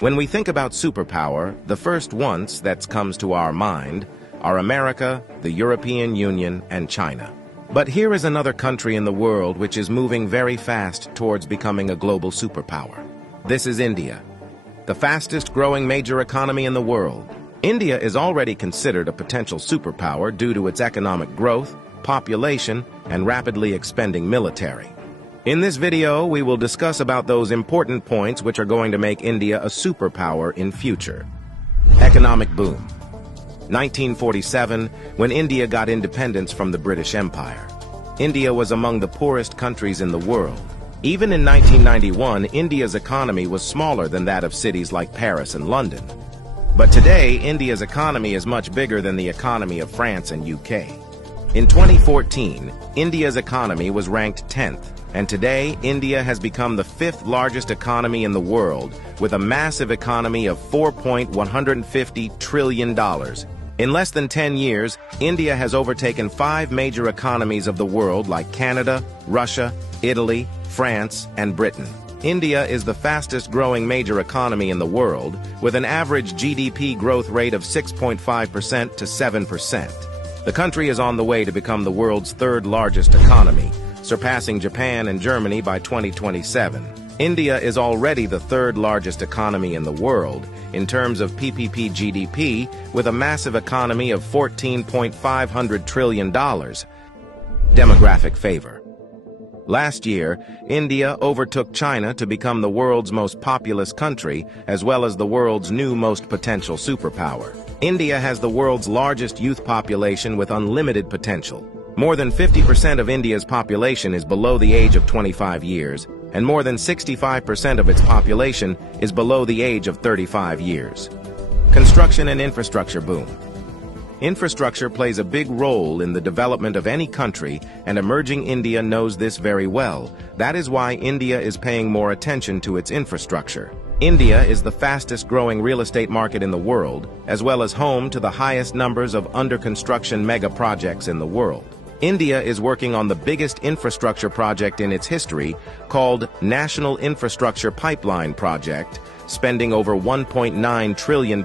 When we think about superpower, the first ones that comes to our mind are America, the European Union, and China. But here is another country in the world which is moving very fast towards becoming a global superpower. This is India, the fastest growing major economy in the world. India is already considered a potential superpower due to its economic growth, population, and rapidly expanding military. In this video, we will discuss about those important points which are going to make India a superpower in future. Economic boom. 1947, when India got independence from the British Empire. India was among the poorest countries in the world. Even in 1991, India's economy was smaller than that of cities like Paris and London. But today, India's economy is much bigger than the economy of France and UK. In 2014, India's economy was ranked 10th, and today, India has become the 5th largest economy in the world, with a massive economy of $4.150 trillion. In less than 10 years, India has overtaken 5 major economies of the world like Canada, Russia, Italy, France, and Britain. India is the fastest growing major economy in the world, with an average GDP growth rate of 6.5% to 7%. The country is on the way to become the world's 3rd largest economy, surpassing Japan and Germany by 2027. India is already the 3rd largest economy in the world in terms of PPP GDP, with a massive economy of $14.5 trillion. Demographic favor. Last year, India overtook China to become the world's most populous country, as well as the world's new most potential superpower. India has the world's largest youth population with unlimited potential. More than 50% of India's population is below the age of 25 years, and more than 65% of its population is below the age of 35 years. Construction and infrastructure boom. Infrastructure plays a big role in the development of any country, and emerging India knows this very well. That is why India is paying more attention to its infrastructure. India is the fastest growing real estate market in the world, as well as home to the highest numbers of under-construction mega projects in the world. India is working on the biggest infrastructure project in its history, called National Infrastructure Pipeline Project, spending over $1.9 trillion,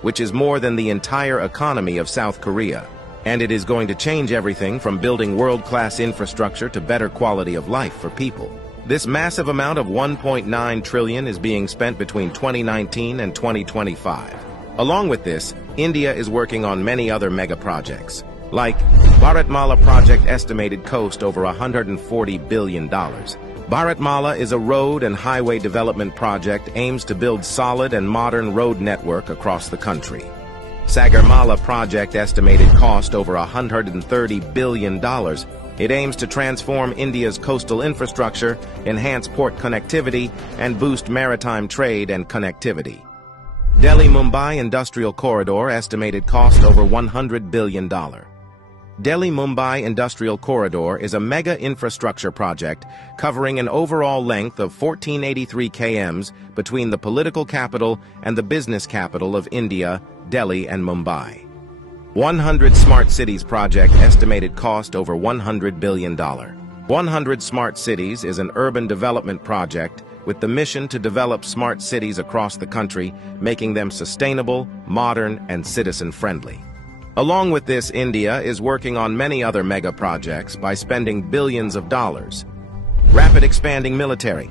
which is more than the entire economy of South Korea. And it is going to change everything from building world-class infrastructure to better quality of life for people. This massive amount of $1.9 trillion is being spent between 2019 and 2025. Along with this, India is working on many other mega projects, like Bharat project estimated cost over $140 billion. Bharat is a road and highway development project aims to build solid and modern road network across the country. Sagarmala project estimated cost over $130 billion. It aims to transform India's coastal infrastructure, enhance port connectivity, and boost maritime trade and connectivity. Delhi-Mumbai Industrial Corridor estimated cost over $100 billion. Delhi-Mumbai Industrial Corridor is a mega infrastructure project covering an overall length of 1483 km between the political capital and the business capital of India, Delhi and Mumbai. 100 Smart Cities project estimated cost over $100 billion. 100 Smart Cities is an urban development project with the mission to develop smart cities across the country, making them sustainable, modern, and citizen-friendly. Along with this, India is working on many other mega projects by spending billions of dollars. Rapid expanding military.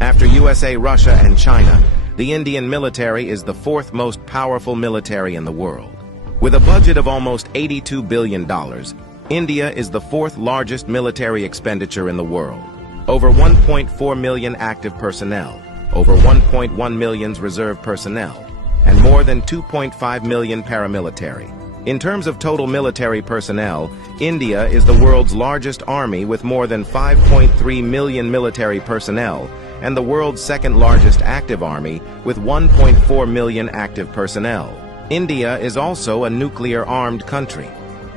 After USA, Russia, and China, the Indian military is the 4th most powerful military in the world. With a budget of almost $82 billion, India is the 4th largest military expenditure in the world. Over 1.4 million active personnel, over 1.1 million reserve personnel, and more than 2.5 million paramilitary. In terms of total military personnel, India is the world's largest army with more than 5.3 million military personnel, and the world's 2nd largest active army with 1.4 million active personnel. India is also a nuclear-armed country.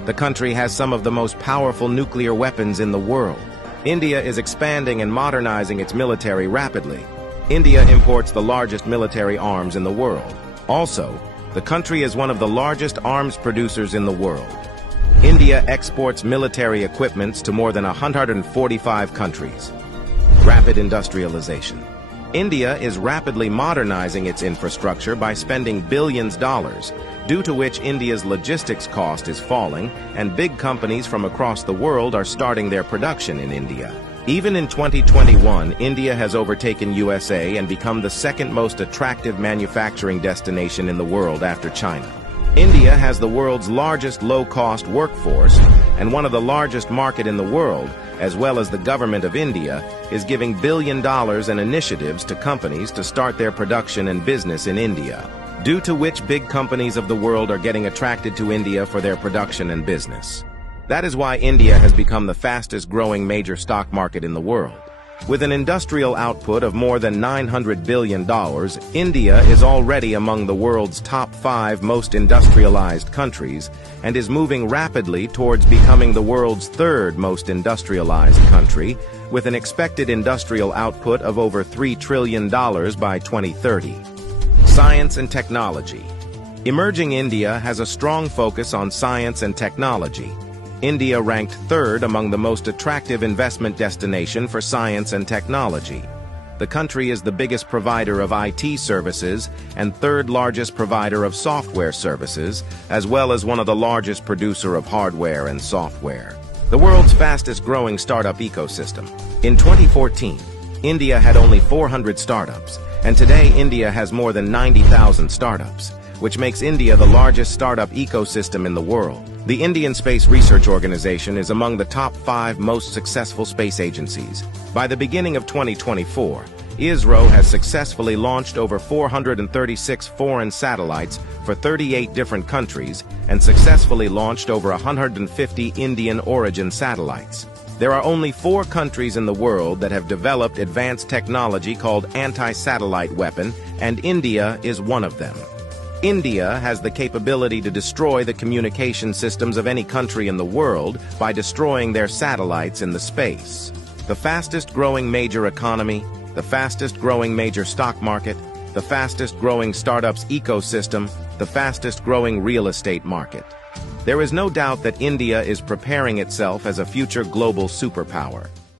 The country has some of the most powerful nuclear weapons in the world. India is expanding and modernizing its military rapidly. India imports the largest military arms in the world. Also, the country is one of the largest arms producers in the world. India exports military equipments to more than 145 countries. Rapid industrialization. India is rapidly modernizing its infrastructure by spending billions of dollars, due to which India's logistics cost is falling, and big companies from across the world are starting their production in India. Even in 2021, India has overtaken USA and become the second most attractive manufacturing destination in the world after China. India has the world's largest low-cost workforce, and one of the largest market in the world, as well as the government of India, is giving $1 billion in initiatives to companies to start their production and business in India, due to which big companies of the world are getting attracted to India for their production and business. That is why India has become the fastest-growing major stock market in the world. With an industrial output of more than $900 billion, India is already among the world's top 5 most industrialized countries and is moving rapidly towards becoming the world's 3rd most industrialized country, with an expected industrial output of over $3 trillion by 2030. Science and technology. Emerging India has a strong focus on science and technology. India ranked 3rd among the most attractive investment destination for science and technology. The country is the biggest provider of IT services and 3rd largest provider of software services, as well as one of the largest producer of hardware and software. The world's fastest growing startup ecosystem. In 2014, India had only 400 startups, and today India has more than 90,000 startups, which makes India the largest startup ecosystem in the world. The Indian Space Research Organization is among the top 5 most successful space agencies. By the beginning of 2024, ISRO has successfully launched over 436 foreign satellites for 38 different countries and successfully launched over 150 Indian origin satellites. There are only 4 countries in the world that have developed advanced technology called anti-satellite weapon, and India is one of them. India has the capability to destroy the communication systems of any country in the world by destroying their satellites in the space. The fastest growing major economy, the fastest growing major stock market, the fastest growing startups ecosystem, the fastest growing real estate market. There is no doubt that India is preparing itself as a future global superpower.